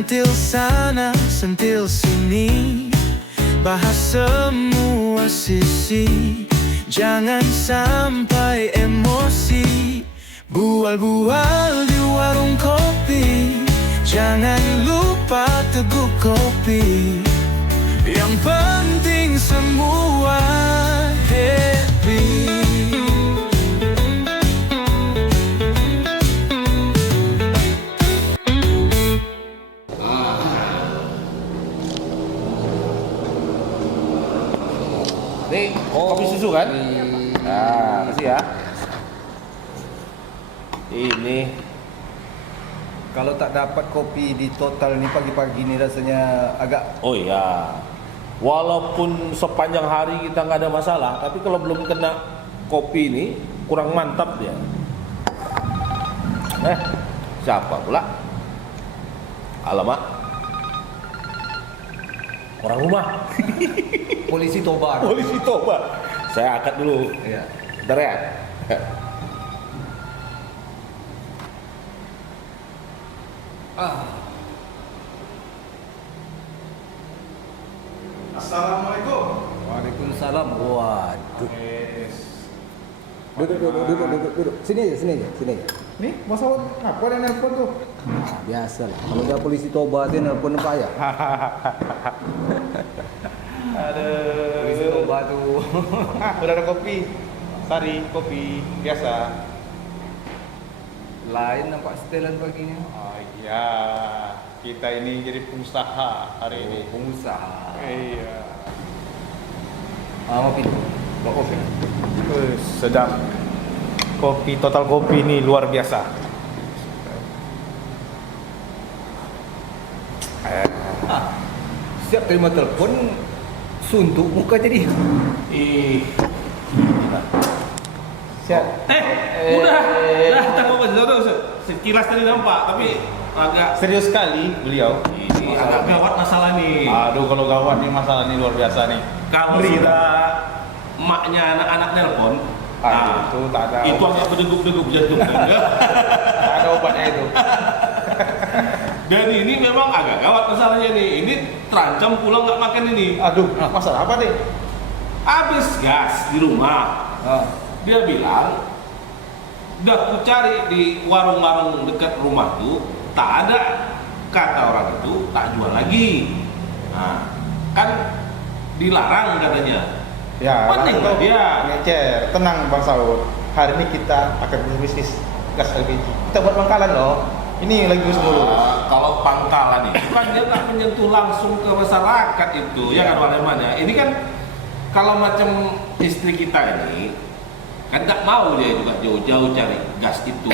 Sentil sana, sentil sini, bahas semua sisi. Jangan sampai emosi, bual-bual di warung kopi. Jangan lupa teguk kopi. Yang penting semua happy. Nih, kopi susu kan? Nah, kasih ya. Ini Kalau tak dapat kopi di total ni pagi-pagi ni rasanya agak oh iya. Walaupun sepanjang hari kita nggak ada masalah, tapi kalau belum kena kopi ini kurang mantap dia. Siapa pula? Alamak. Orang rumah. polisi tobat. Polisi tobat. Saya angkat dulu. Ya. Bentar ya. Assalamualaikum. Waalaikumsalam. Waduh. Duduk. Sini aja. Nih, Mas Awad, apa ada nelpon tuh? Nah, biasa lah. Kalau udah polisi tobat dia nelpon apa ya? Polisi tobat tuh. Udah ada kopi. Sari, kopi biasa. Lain nampak setelan paginya. Oh iya, kita ini jadi pengusaha hari ini. Pengusaha. Iya. Ngopi dulu. Mau kopi? Sedap. Kopi, total kopi ini luar biasa. Siap terima telepon, suntuk muka jadi. Siap. Udah tanggung jawab sekilas tadi nampak, tapi agak Serius sekali beliau. ini agak gawat masalah nih. Aduh, kalau gawat nih masalah ini luar biasa nih. Kalau sudah emaknya anak-anak nelpon, Itu tak ada. itu agak berdeguk-deguk jantung. Tak ada obatnya itu. Dan ini memang agak gawat masalahnya nih. Ini terancam pulang nggak makan ini. Aduh, masalah apa nih? Habis gas di rumah. Dia bilang, udah ku cari di warung-warung dekat rumah tuh, tak ada, kata orang itu tak jual lagi. Nah, kan dilarang katanya. Ya, Penting itu lah dia. ngecer. Tenang Bang Saud. Hari ini kita akan berbisnis gas LPG. Kita buat pangkalan loh. Ini lagi dulu. Kalau pangkalan itu kan dia nggak menyentuh langsung ke masyarakat itu, ya kan mana. Ini kan kalau macam istri kita ini kan nggak mau dia juga jauh-jauh cari gas itu.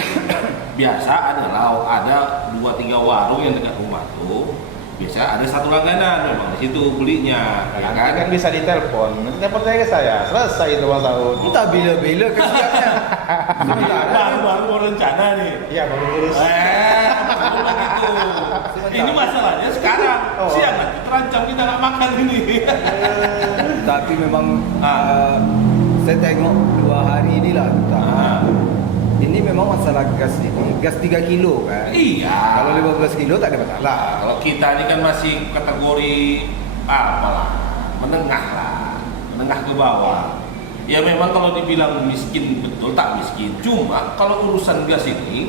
Biasa ada 2-3 warung yang dekat rumah tuh. Biasa ada satu langganan memang di situ belinya, ya Nanti kan? kan bisa ditelepon. Nanti telepon saya ke saya. Selesai itu Bang Saud. Entah bila-bila kesiapnya. Baru mau rencana nih. Iya, baru urus. Gitu. Ini masalahnya sekarang. Oh. Siang nanti terancam kita nggak makan ini. Tapi memang saya tengok 2 hari inilah terutama. Ini memang masalah gas ini. Gas 3 kilo kan. Iya. Kalau 15 kilo tak ada masalah. Kalau kita ini kan masih kategori apalah, menengah lah, menengah ke bawah. Ya memang kalau dibilang miskin betul tak miskin. Cuma kalau urusan gas ini,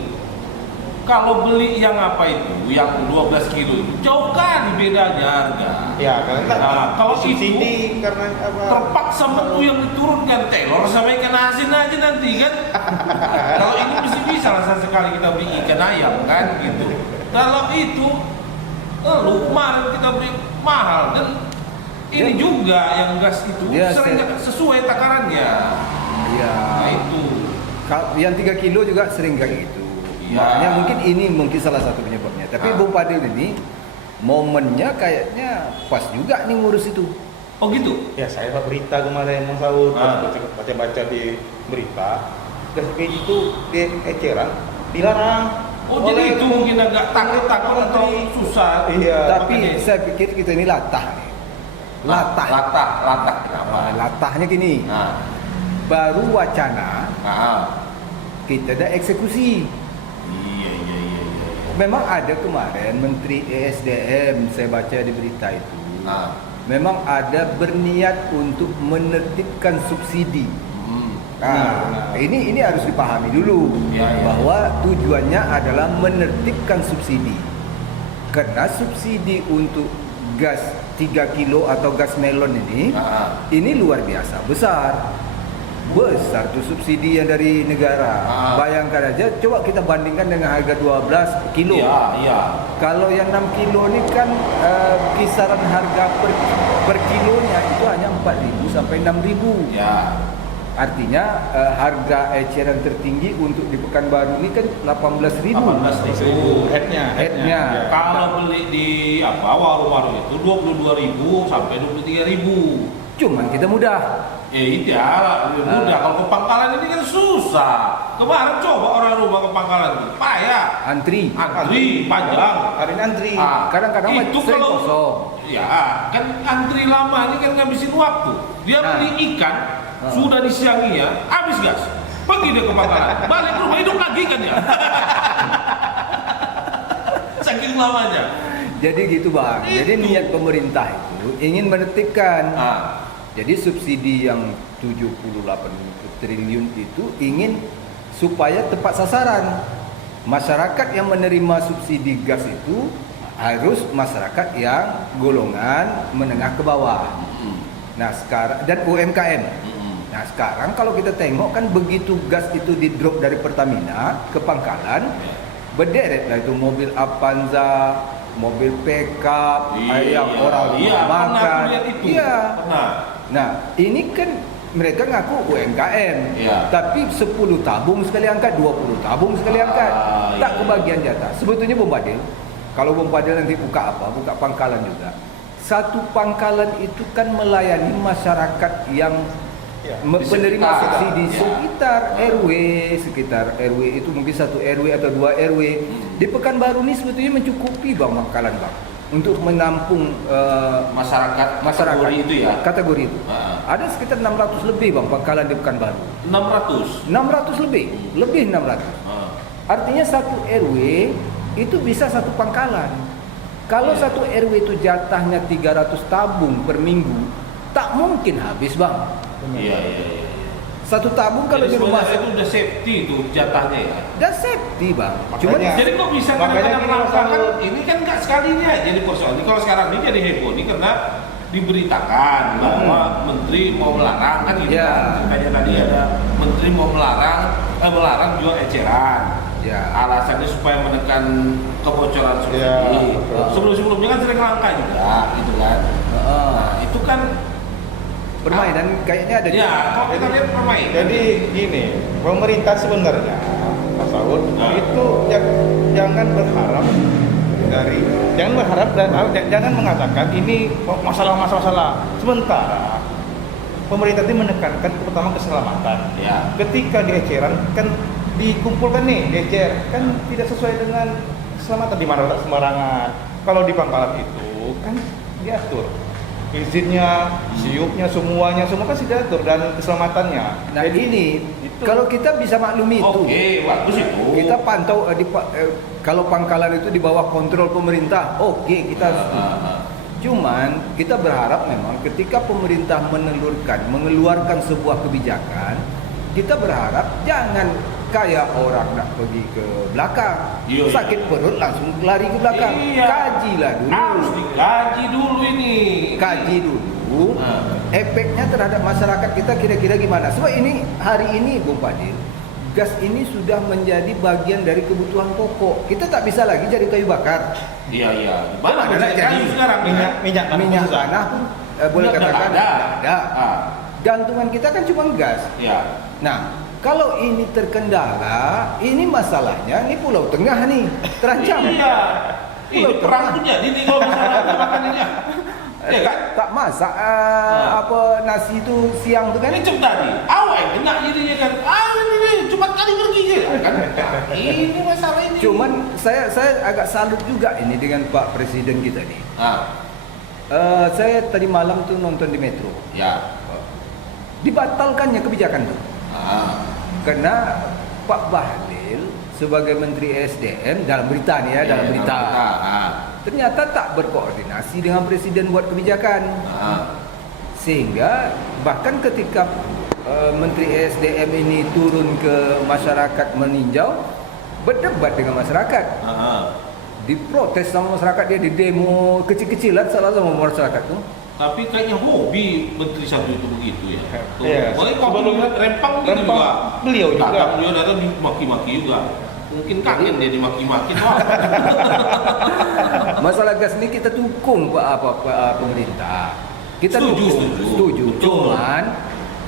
kalau beli yang apa itu, yang 12 kilo itu jauh kan bedanya harga. Ya, karena Kalau subsidi karena apa? terpaksa menu yang diturunkan telur sama ikan asin aja nanti kan. Kalau ini bisa lah sekali kita beli ikan ayam kan gitu. Kalau itu kemarin kita beli mahal dan ini juga yang gas itu Ya, sering nggak sesuai takarannya. Iya. Nah itu. Yang 3 kilo juga sering kayak gitu. Ya. Makanya mungkin salah satu penyebabnya. Tapi Bung Padil ini momennya kayaknya pas juga nih ngurus itu. Oh gitu. Ya, saya dapat berita kemarin Bang Saud. Ah. Baca-baca di berita. Gas LPG itu di eceran dilarang. Oh jadi itu mungkin agak takut-takut atau susah. Iya. Tapi makanya. saya pikir kita ini latah nih. Latah. Latah kenapa? Latahnya gini. Nah, Baru wacana nah. kita ada eksekusi. Iya. memang ada kemarin Menteri ESDM, saya baca di berita itu. Memang ada berniat untuk menertibkan subsidi. Ini harus dipahami dulu bahwa tujuannya adalah menertibkan subsidi. Karena subsidi untuk gas 3 kilo atau gas melon ini luar biasa besar tuh subsidi yang dari negara. Bayangkan aja, coba kita bandingkan dengan harga 12 kilo. Kalau yang 6 kilo ini kan kisaran harga per kilonya itu hanya 4.000 sampai 6.000. Artinya harga eceran tertinggi untuk di Pekanbaru ini kan 18.000. 18.000 headnya. Kalau beli di warung-warung itu 22.000 sampai 23.000. Cuman kita mudah. Iya, mudah. Kalau ke Pangkalan ini kan susah. Kemarin coba orang rumah ke Pangkalan itu payah. Antri panjang. Hari ini antri. Kadang-kadang itu sering kalau kosong. ya kan antri lama ini kan ngabisin waktu. Dia beli ikan sudah disianginya, habis gas. Pergi dia ke Pangkalan, balik ke rumah hidup lagi kan ya. Saking lamanya. Jadi gitu Bang. Jadi niat pemerintah itu ingin menertibkan. Jadi subsidi yang 78 triliun itu ingin supaya tepat sasaran. Masyarakat yang menerima subsidi gas itu harus masyarakat yang golongan menengah ke bawah. Nah sekarang dan UMKM. Nah sekarang kalau kita tengok kan begitu gas itu di drop dari Pertamina ke Pangkalan, berderet lah itu mobil Avanza, mobil pickup, yang orang makan. Nah, ini kan mereka ngaku UMKM, tapi 10 tabung sekali angkat, 20 tabung sekali angkat, tak kebagian jatah. Sebetulnya Bombadil, kalau Bombadil nanti buka pangkalan juga. Satu pangkalan itu kan melayani masyarakat yang penerima subsidi sekitar RW itu mungkin 1 RW atau 2 RW. Di Pekanbaru ini sebetulnya mencukupi pangkalan untuk menampung masyarakat kategori itu. Ada sekitar 600 lebih pangkalan di Pekanbaru. 600 lebih 600. Artinya 1 RW itu bisa 1 pangkalan. Kalau 1 RW itu jatahnya 300 tabung per minggu, tak mungkin habis Bang. Iya. 1 tabung kalau di rumah itu udah safety itu jatahnya ya. Udah safety Bang. Cuma jadi kok bisa kadang-kadang melakukan ini kan nggak sekalinya jadi persoalan. Ini kalau sekarang ini jadi heboh ini karena diberitakan bahwa menteri mau melarang kan gitu kan. Ceritanya tadi ada menteri mau melarang jual eceran. Alasannya supaya menekan kebocoran subsidi. Sebelum-sebelumnya kan sering langka juga gitu kan. Nah, itu kan permainan kayaknya ada. Kalau kita lihat permainan. Jadi gini, pemerintah sebenarnya Mas Saud itu jangan berharap dan jangan mengatakan ini masalah. Sementara pemerintah itu menekankan pertama keselamatan. Ketika di eceran kan dikumpulkan nih ecer kan tidak sesuai dengan keselamatan, di mana sembarangan. Kalau di Pangkalan itu kan diatur izinnya, siupnya, semua kan sudah diatur dan keselamatannya. Nah ini kalau kita bisa maklumi itu. Bagus itu. Kita pantau kalau Pangkalan itu di bawah kontrol pemerintah, kita cuman kita berharap memang ketika pemerintah mengeluarkan sebuah kebijakan, kita berharap jangan kayak orang nak pergi ke belakang, sakit perut langsung lari ke belakang. Kajilah dulu. Harus dikaji dulu ini. Kaji dulu efeknya terhadap masyarakat kita kira-kira gimana. Sebab ini hari ini Bung Fadil, gas ini sudah menjadi bagian dari kebutuhan pokok. Kita tak bisa lagi cari kayu bakar. Iya. Mana nak jadi sekarang minyak tanah pun boleh katakan ada. Gantungan kita kan cuma gas. Nah, kalau ini terkendala, ini masalahnya, ini Pulau Tengah nih, terancam. Ini perang tuh jadi nih kalau misalnya makan ini. Ya kan? Tak masak nasi itu siang tuh kan? Ini cepat tadi, awal kena jadinya kan. Ini cepat kali pergi kan? Ini masalah ini. Cuman saya agak salut juga ini dengan Pak Presiden kita nih. Saya tadi malam tuh nonton di Metro. Dibatalkannya kebijakan tuh. Karena Pak Bahlil sebagai Menteri SDM dalam berita nih ya, dalam berita. Ternyata tak berkoordinasi dengan Presiden buat kebijakan. Sehingga bahkan ketika Menteri SDM ini turun ke masyarakat meninjau, berdebat dengan masyarakat. Diprotes sama masyarakat, dia di demo kecil-kecilan salah sama masyarakat tuh. Tapi kayaknya hobi Menteri satu itu begitu ya. Iya. Boleh kok lihat Rempang gitu juga. Beliau juga. Beliau datang dimaki-maki juga. Mungkin kangen dia dimaki-maki. Masalah gas ini kita dukung pemerintah. Kita setuju. Cuman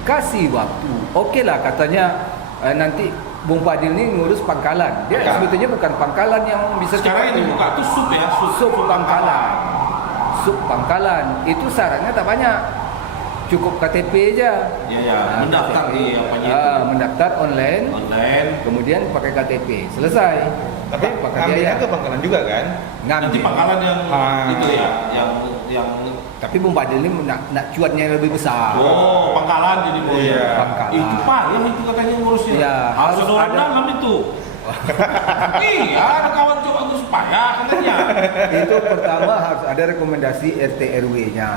kasih waktu. Oke lah katanya nanti Bung Fadil ini ngurus pangkalan. Dia sebetulnya bukan pangkalan yang bisa sekarang ini buka tuh sub ya, sub pangkalan. Sub pangkalan itu syaratnya tak banyak, cukup KTP aja. Iya, mendaftar di apanya itu. Mendaftar online, kemudian pakai KTP, selesai. Tapi ngambilnya ke pangkalan juga kan? Nanti pangkalan yang itu ya, yang tapi Bung Fadil ini nak cuannya yang lebih besar. Oh, pangkalan jadi boleh. Iya. Pangkalan. Itu payah itu katanya ngurusnya. Iya, harus ada orang dalam itu. Iya, ada kawan coba ngurus payah katanya. Itu pertama harus ada rekomendasi RT RW-nya,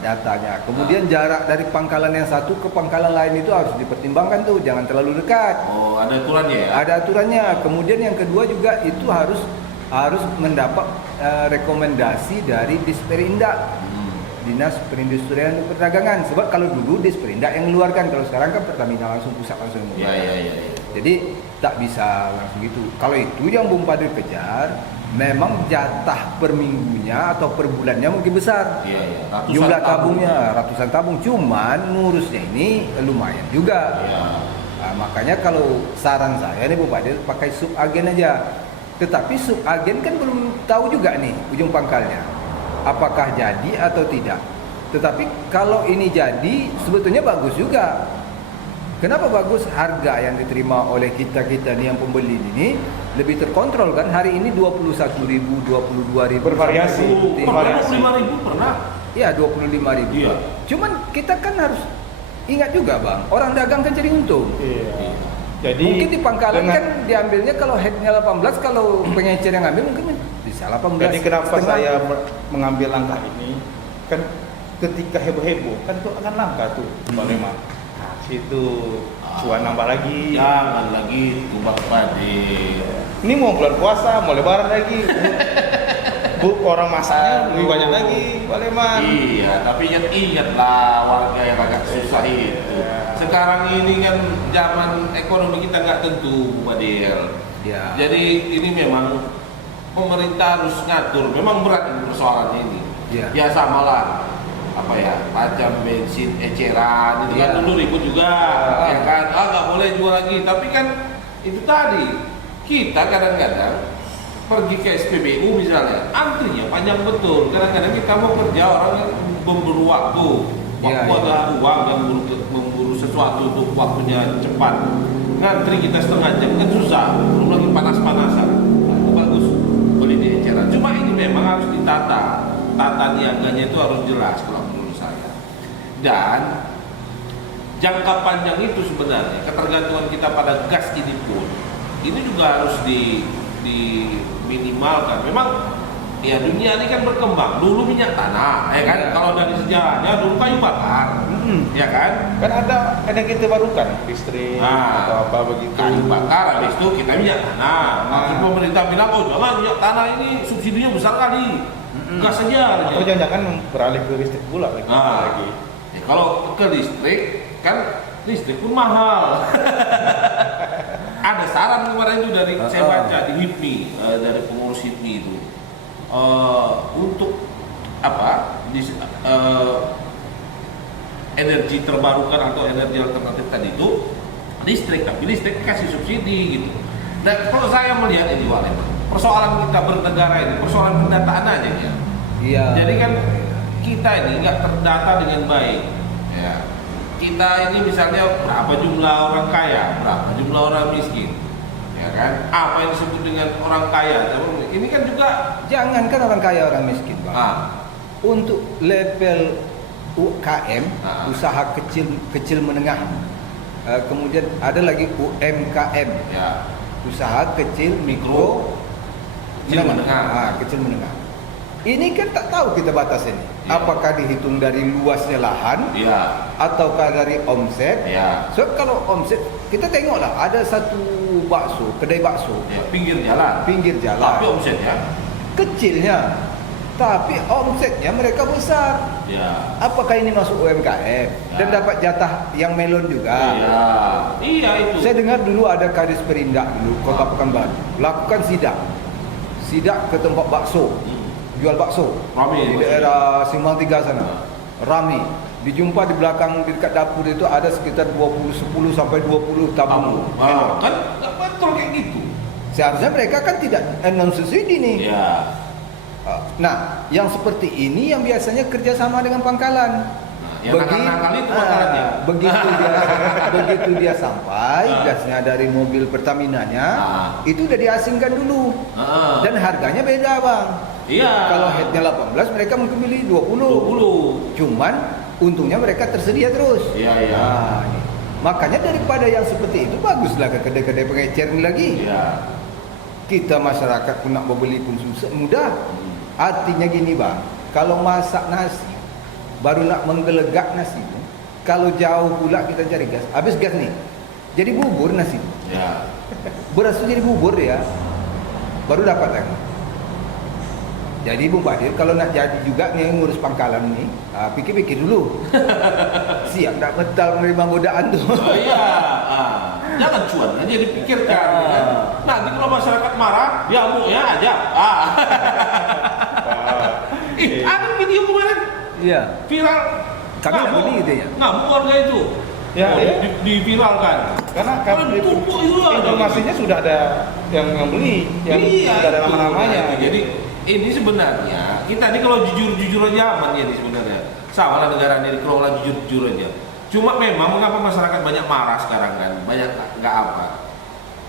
datanya. Kemudian jarak dari pangkalan yang satu ke pangkalan lain itu harus dipertimbangkan tuh, jangan terlalu dekat. Oh, ada aturannya ya? Ada aturannya. Kemudian yang kedua juga itu harus mendapat rekomendasi dari Disperindak, Dinas Perindustrian dan Perdagangan. Sebab kalau dulu Disperindak yang mengeluarkan, kalau sekarang kan Pertamina langsung pusat langsung. Iya. Jadi tak bisa langsung gitu. Kalau itu yang Bung Fadil kejar, memang jatah per minggunya atau per bulannya mungkin besar. Iya. Jumlah tabungnya ratusan tabung, cuman ngurusnya ini lumayan juga. Iya. Nah, makanya kalau saran saya nih Bung Fadil pakai sub agen aja. Tetapi sub agen kan belum tahu juga nih ujung pangkalnya, apakah jadi atau tidak. Tetapi kalau ini jadi sebetulnya bagus juga. Kenapa bagus? Harga yang diterima oleh kita nih yang pembeli ini lebih terkontrol kan. Hari ini 21.000, 22.000 bervariasi. 25.000 pernah? Iya, 25.000. Iya. Cuman kita kan harus ingat juga Bang, orang dagang kan cari untung. Iya. Jadi mungkin di pangkalan kan diambilnya kalau headnya 18, kalau pengecer yang ngambil mungkin bisa 18. Jadi kenapa setengah. saya mengambil langkah ini? Kan ketika heboh-heboh kan itu akan langka tuh Pak Lema. Nah, situ cuan nambah lagi. Jangan lagi tumbak Fadil. Ini mau bulan puasa, mau lebaran lagi. Orang masaknya lebih banyak lagi, Pak Leman. Iya, tapi ingatlah warga yang agak susah itu. Sekarang ini kan zaman ekonomi kita nggak tentu, Bu Fadil. Ya. Jadi ini memang pemerintah harus ngatur. Memang berat ini persoalannya ini. Ya samalah. Apa ya, macam bensin eceran itu kan dulu ribut juga, ya kan, nggak boleh jual lagi. Tapi kan itu tadi kita kadang-kadang pergi ke SPBU misalnya, antrinya panjang betul. Kadang-kadang kita mau kerja, orang yang memburu waktu ada uang dan memburu sesuatu untuk waktunya cepat. Ngantri kita setengah jam kan susah, belum lagi panas-panasan. Itu bagus beli di eceran. Cuma ini memang harus ditata. Tata niaganya itu harus jelas kalau menurut saya. Dan jangka panjang itu sebenarnya ketergantungan kita pada gas ini pun ini juga harus diminimalkan. Memang ya dunia ini kan berkembang. Dulu minyak tanah, ya kan? Kalau dari sejarahnya dulu kayu bakar, ya kan? Kan ada energi terbarukan, listrik atau apa begitu. Kayu bakar, habis itu kita minyak tanah. Maksud pemerintah bilang, oh jangan minyak tanah ini subsidinya besar kali. Gas saja. Atau jangan beralih ke listrik pula lagi. Ya, kalau ke listrik kan listrik pun mahal. Ada saran kemarin itu dari saya baca di HIPMI, dari pengurus HIPMI itu untuk apa? Energi terbarukan atau energi alternatif tadi itu listrik, tapi listrik kasih subsidi gitu. Dan kalau saya melihat ini Wale, persoalan kita bernegara ini persoalan pendataan aja ya. Iya. Jadi kan kita ini nggak terdata dengan baik. Ya. Kita ini misalnya berapa jumlah orang kaya, berapa jumlah orang miskin, ya kan? Apa yang disebut dengan orang kaya? Ini kan juga jangankan orang kaya orang miskin, Bang. Untuk level UKM, usaha kecil menengah, kemudian ada lagi UMKM. Ya. usaha kecil, mikro, Kecil menengah. Kecil menengah. Ini kan tak tahu kita batas ini. Ya. Apakah dihitung dari luasnya lahan, Iya. ataukah dari omset? Ya. So kalau omset, kita tengoklah ada satu kedai bakso, Ya, pinggir jalan. pinggir jalan, Tapi omsetnya. kecilnya, tapi omsetnya mereka besar. Ya. Apakah ini masuk UMKM dan dapat jatah yang melon juga? Iya. Iya itu. Saya dengar dulu ada Kadis Perindak dulu Kota Pekanbaru lakukan sidak ke tempat bakso, jual bakso Rame di maksudnya. daerah Simpang 3 sana. Rame. Dijumpa di belakang di dekat dapur itu ada sekitar 10 sampai 20 tabung. Kan nggak betul kayak gitu. Seharusnya mereka kan tidak non subsidi nih. Iya. Nah, yang seperti ini yang biasanya kerjasama dengan pangkalan. Yang nakal-nakal itu pangkalannya. Begitu dia sampai, gasnya dari mobil Pertamina-nya, itu udah diasingkan dulu. Dan harganya beda, Bang. Iya. Kalau headnya 18, mereka mungkin beli 20. Cuman untungnya mereka tersedia terus. Iya, iya. Nah, ini. Makanya daripada yang seperti itu baguslah ke kedai-kedai pengecer ini lagi. Iya. Kita masyarakat pun nak membeli pun susah, mudah. Artinya gini, Bang, kalau masak nasi baru nak menggelegak nasi, kalau jauh pula kita cari gas, habis gas nih, jadi bubur nasi. Ya. Beras itu jadi bubur ya, baru dapat lagi. Jadi Bung Badir, kalau nak jadi juga nih ngurus pangkalan nih, pikir-pikir dulu. Siap tak betal menerima godaan tuh. Oh iya. Jangan cuan aja dipikirkan. Kan? Nanti kalau masyarakat marah, ya mu ya aja. Ada video kemarin Iya. viral. Kami nak beli gitu ya. Ngamuk warga itu. Ya, iya. Diviralkan. Karena kan tumpuk itu informasinya sudah ada yang beli, yang sudah ada nama-namanya. Jadi ini sebenarnya kita ini kalau jujur-jujur aja aman ya sebenarnya. Sama lah negara ini dikelola jujur-jujur aja. Cuma memang mengapa masyarakat banyak marah sekarang kan, banyak nggak apa.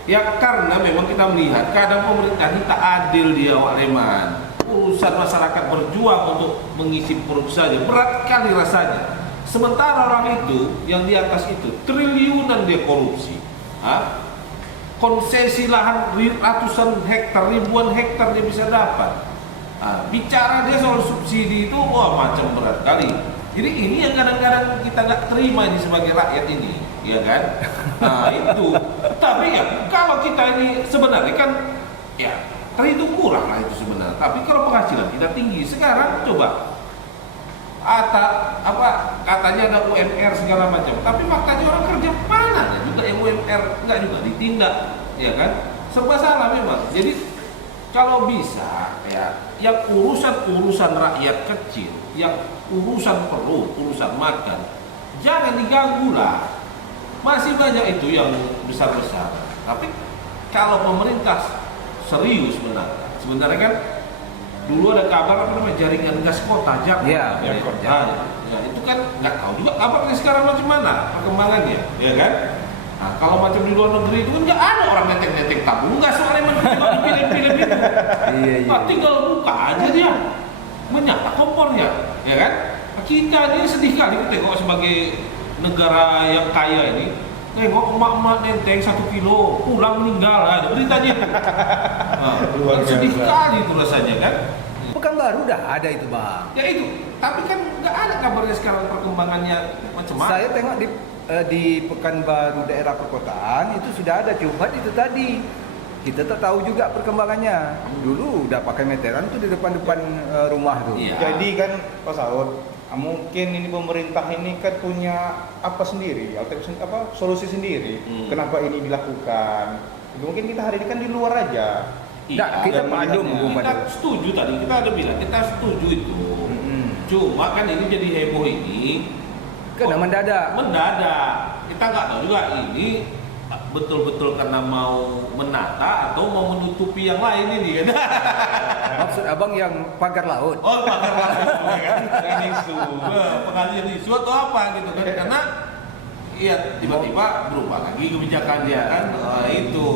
Ya karena memang kita melihat kadang pemerintah ini tak adil dia Wak Leman. Urusan masyarakat berjuang untuk mengisi perut saja berat kali rasanya. Sementara orang itu yang di atas itu triliunan dia korupsi. Konsesi lahan ratusan hektar, ribuan hektar dia bisa dapat. Bicara dia soal subsidi itu wah macam berat kali. Jadi ini yang kadang-kadang kita nggak terima ini sebagai rakyat ini, ya kan? Nah itu. Tapi ya kalau kita ini sebenarnya kan ya terhitung kurang lah itu sebenarnya. Tapi kalau penghasilan kita tinggi, sekarang coba katanya ada UMR segala macam. Tapi faktanya orang kerja mana ada juga yang UMR nggak juga ditindak, ya kan? Serba salah memang. Jadi kalau bisa ya yang urusan rakyat kecil, yang urusan perut, urusan makan, jangan diganggu lah. Masih banyak itu yang besar-besar. Tapi kalau pemerintah serius benar, sebenarnya kan dulu ada kabar jaringan gas kota Jakarta. Iya, Ya, itu kan nggak tahu juga kabarnya sekarang macam mana perkembangannya, ya kan? Nah, kalau macam di luar negeri itu kan nggak ada orang neteng-neteng tabung gas soalnya film-film itu. Iya. Tinggal buka aja dia, menyala kompornya, ya kan? Kita ini sedih kali kita tengok sebagai negara yang kaya ini. Tengok emak-emak nenteng 1 kilo, pulang meninggal, ada beritanya. Nah, sedih sekali itu rasanya kan. Pekanbaru udah ada itu, Bang. Ya itu, tapi kan nggak ada kabarnya sekarang perkembangannya macam mana. Saya tengok di Pekanbaru daerah perkotaan itu sudah ada, cuma itu tadi kita tak tahu juga perkembangannya. Dulu udah pakai meteran tuh di depan-depan rumah tuh. Iya. Jadi kan Pak Saud, mungkin ini pemerintah ini kan punya solusi sendiri. Kenapa ini dilakukan? Mungkin kita hari ini kan di luar aja. Nah, kita maklum, kita setuju tadi, kita ada bilang kita setuju itu. Cuma kan ini jadi heboh ini Kena mendadak. Kita nggak tahu juga ini betul-betul karena mau menata atau mau menutupi yang lain ini kan. Maksud abang yang pagar laut? Oh, pagar laut kan? Yang isu, pengalian isu atau apa gitu kan? Karena iya tiba-tiba berubah lagi kebijakan dia kan. Itu.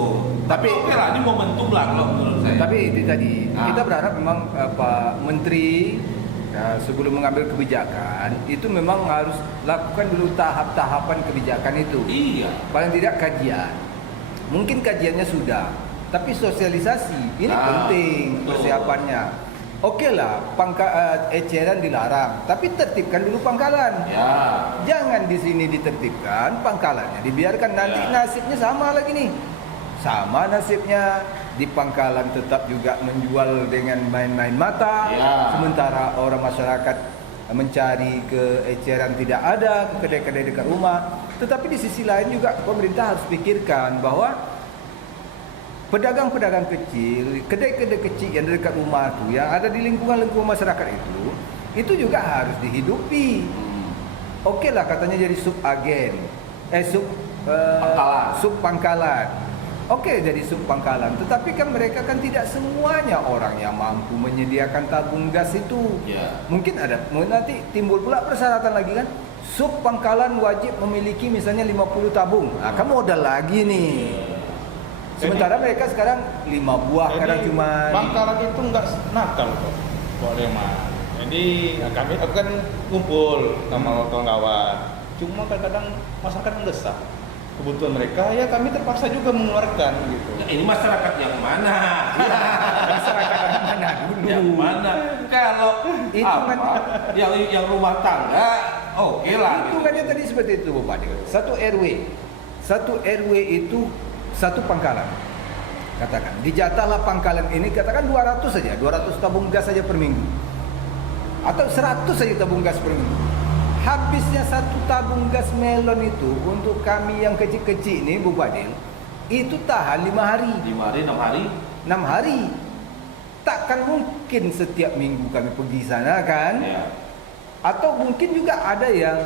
Tapi oke lah, ini momentum lah kalau menurut saya. Tapi itu tadi kita berharap memang Pak Menteri sebelum mengambil kebijakan itu memang harus lakukan dulu tahap-tahapan kebijakan itu. Iya. Paling tidak kajian. Mungkin kajiannya sudah, tapi sosialisasi ini Nah, penting betul. persiapannya. Oke lah, eceran dilarang, tapi tertibkan dulu pangkalan. Ya. Jangan di sini ditertibkan, pangkalannya dibiarkan, nanti Ya. nasibnya sama lagi nih. Sama nasibnya, di pangkalan tetap juga menjual dengan main-main mata, Ya. sementara orang masyarakat mencari ke eceran tidak ada, ke kedai-kedai dekat rumah. Tetapi di sisi lain juga pemerintah harus pikirkan bahwa pedagang-pedagang kecil, kedai-kedai kecil yang dekat rumah tu, yang ada di lingkungan-lingkungan masyarakat itu juga harus dihidupi. Okey lah katanya jadi subagen, Pangkalan. sub pangkalan. Okey jadi sub pangkalan, tetapi kan mereka kan tidak semuanya orang yang mampu menyediakan tabung gas itu. Ya. Mungkin nanti timbul pula persyaratan lagi kan. Sub pangkalan wajib memiliki misalnya 50 tabung. Nah, kan modal lagi nih. Sementara mereka sekarang 5 buah kadang cuma pangkalan itu enggak nakal kok, Pak Leman. Jadi kami kan kumpul sama kawan-kawan. Cuma kadang-kadang masyarakat mendesak kebutuhan mereka, ya kami terpaksa juga mengeluarkan gitu. Nah, ini masyarakat yang mana? masyarakat yang mana dulu. Yang mana? Kalau Itu apa? kan- yang rumah tangga, oke lah. Itu kan tadi seperti itu Bapak Adil. Satu RW itu satu pangkalan. Katakan, dijatahlah pangkalan ini katakan 200 saja, 200 tabung gas saja per minggu. Atau 100 saja tabung gas per minggu. Habisnya satu tabung gas melon itu untuk kami yang kecil-kecil ini Bu Badil, itu tahan 5 hari. 5 hari, 6 hari. 6 hari. Takkan mungkin setiap minggu kami pergi sana kan? Ya. Atau mungkin juga ada yang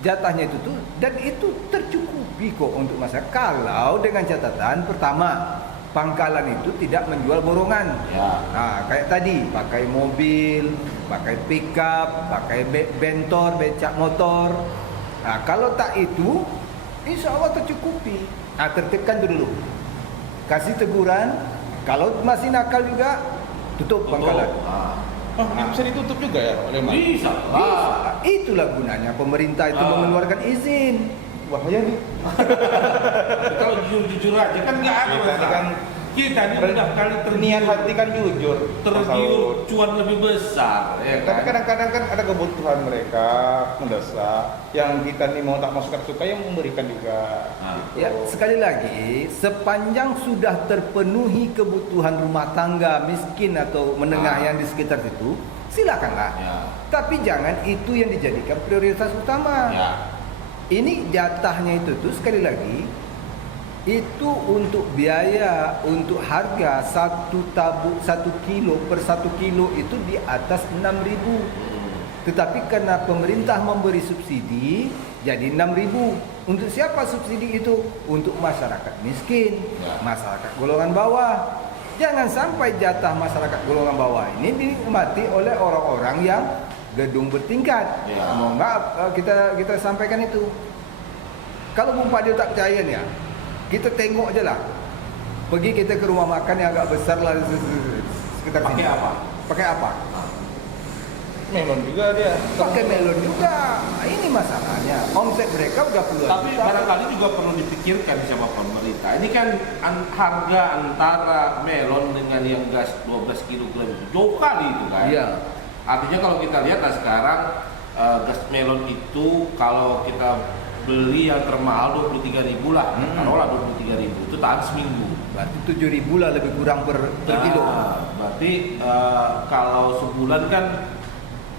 jatahnya itu tuh dan itu tercukupi kok untuk masyarakat kalau dengan catatan pertama pangkalan itu tidak menjual borongan. Ya. Nah, kayak tadi pakai mobil, pakai pickup, pakai bentor, becak motor. Nah, kalau tak itu insya Allah tercukupi. Nah, tertibkan itu dulu. Kasih teguran, kalau masih nakal juga tutup pangkalan. Ah. Oh, ini bisa ditutup juga ya Pak Leman? Bisa. Bisa. Itulah gunanya pemerintah itu mengeluarkan izin. Bahaya nih. Kalau jujur aja kan nggak ada Kita masalah. kan Kita ini udah kali niat hati kan jujur. tergiur cuan lebih besar. Ya Tapi kan? kadang-kadang kan ada kebutuhan mereka mendesak yang kita nih mau tak masukkan suka yang memberikan juga. Nah, Ya, sekali lagi, sepanjang sudah terpenuhi kebutuhan rumah tangga miskin atau menengah yang di sekitar situ, silakanlah. Ya. Tapi jangan itu yang dijadikan prioritas utama. Ya. Ini jatahnya itu tuh sekali lagi itu untuk biaya, untuk harga satu tabung 1 kilo per 1 kilo itu di atas 6.000. Tetapi karena pemerintah memberi subsidi jadi 6.000. Untuk siapa subsidi itu? Untuk masyarakat miskin, Ya. masyarakat golongan bawah. Jangan sampai jatah masyarakat golongan bawah ini dinikmati oleh orang-orang yang gedung bertingkat. Ya. Mau enggak kita sampaikan itu. Kalau Bung Fadil tak percaya nih ya, kita tengok aja lah. Pergi kita ke rumah makan yang agak besar lah sekitar Pakai sini. apa? Pakai apa? Melon juga dia. Pakai melon juga. Nah, ini masalahnya. Omset mereka udah puluhan Tapi juta. barangkali juga perlu dipikirkan sama pemerintah. Ini kan harga antara melon dengan yang gas 12 kg itu jauh kali itu kan. Iya. Artinya kalau kita lihat lah sekarang gas melon itu kalau kita beli yang termahal 23.000 lah. Taruhlah 23.000 itu tahan seminggu. Berarti 7.000 lah lebih kurang per kilo. Berarti kalau sebulan kan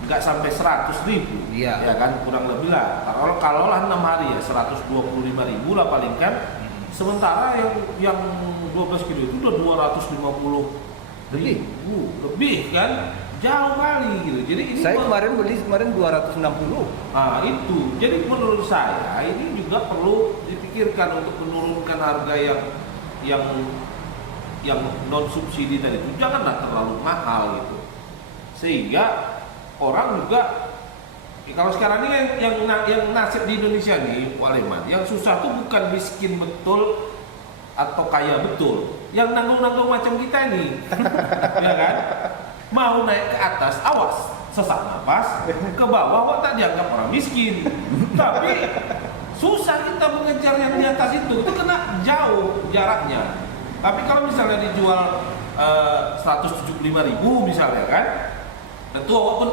nggak sampai 100.000, Iya. ya kan kurang lebih lah. Kalau lah 6 hari ya 125.000 lah paling kan. Sementara yang 12 kilo itu udah 250.000 lebih kan, jauh kali gitu. Jadi ini Saya kemarin beli 260. Nah itu, jadi menurut saya ini juga perlu dipikirkan untuk menurunkan harga yang non subsidi tadi itu janganlah terlalu mahal gitu, sehingga orang juga kalau sekarang ini yang nasib di Indonesia nih Pak Leman, yang susah tuh bukan miskin betul atau kaya betul, yang nanggung-nanggung macam kita nih, ya kan? Mau naik ke atas, awas sesak nafas, ke bawah kok tak dianggap orang miskin, tapi susah kita mengejar yang di atas itu kena jauh jaraknya. Tapi kalau misalnya dijual 175.000 misalnya kan, tentu awak pun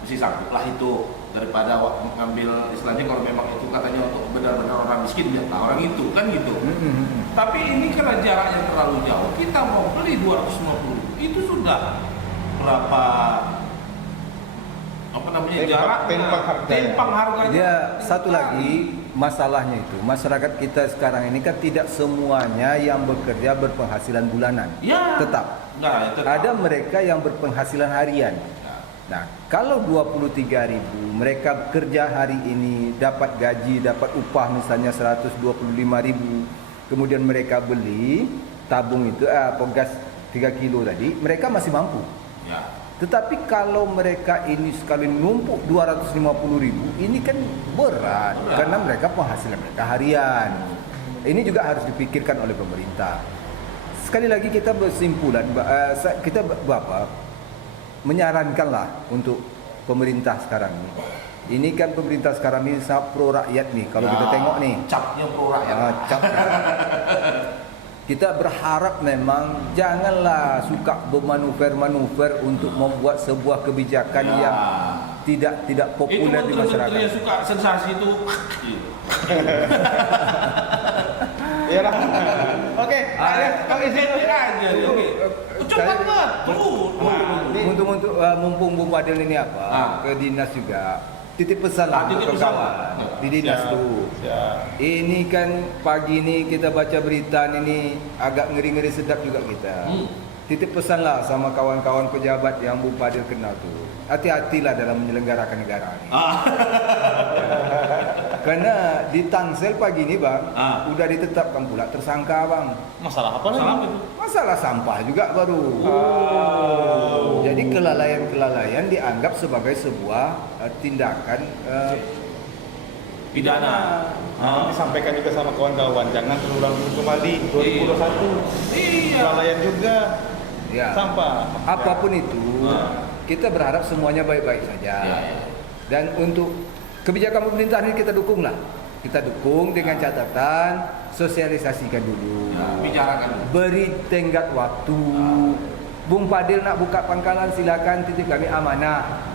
mesti sanggup lah itu, daripada awak mengambil istilahnya kalau memang itu katanya untuk benar-benar orang miskin, biarlah orang itu kan gitu. Tapi ini karena jaraknya terlalu jauh, kita mau beli 250 itu sudah berapa timpang harganya. Dia satu lagi masalahnya itu, masyarakat kita sekarang ini kan tidak semuanya yang bekerja berpenghasilan bulanan. Ya. Tetap. Tetap. Ada mereka yang berpenghasilan harian. Nah, kalau 23.000 mereka kerja hari ini dapat gaji, dapat upah misalnya 125.000, kemudian mereka beli tabung itu gas 3 kilo tadi, mereka masih mampu. Ya. Tetapi kalau mereka ini sekali numpuk 250.000, ini kan berat karena mereka penghasilan mereka harian. Ini juga harus dipikirkan oleh pemerintah. Sekali lagi kita bersimpulan, kita menyarankanlah untuk pemerintah sekarang ini. Ini kan pemerintah sekarang ini sangat pro rakyat nih. Kalau kita tengok nih, capnya pro rakyat. Kita berharap memang janganlah suka bermanuver-manuver untuk membuat sebuah kebijakan yang tidak populer di masyarakat. Itu menteri yang suka sensasi itu. Iyalah. Oke, kalau izin aja. Cepatlah, Untuk mumpung Bung Fadil ini ke dinas juga. Titip pesan lah untuk kawan di dinas tu. Ini kan pagi ni kita baca berita ini agak ngeri-ngeri sedap juga kita. Titip pesan lah sama kawan-kawan pejabat yang Bung Fadil kenal tu. Hati-hatilah dalam menyelenggarakan negara ni. Karena di Tangsel pagi ni bang, udah ditetapkan pula tersangka bang. Masalah apa lagi? Masalah sampah juga baru. Jadi kelalaian-kelalaian dianggap sebagai sebuah tindakan pidana. Disampaikan juga sama kawan-kawan, jangan terulang kembali 2021. Iya. Kelalaian juga. Ya. Sampah. Apapun itu, kita berharap semuanya baik-baik saja. Dan untuk kebijakan pemerintah ini kita dukung lah. Kita dukung dengan catatan sosialisasikan dulu. Bicarakan. Beri tenggat waktu. Bung Fadil nak buka pangkalan silakan, titip kami amanah.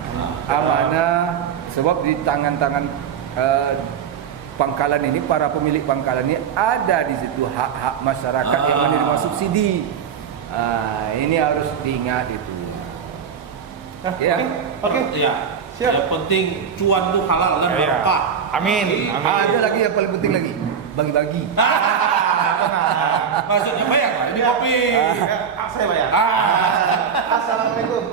Amanah sebab di tangan-tangan pangkalan ini, para pemilik pangkalan ini ada di situ hak-hak masyarakat yang menerima subsidi. Ini harus diingat itu. Ya. Oke. Ya. Siap. Yang penting cuan tuh halal dan berkah. Amin. Ada lagi yang paling penting lagi, bagi-bagi. Maksudnya bayar lah. Ini kopi. Saya bayar. Assalamualaikum.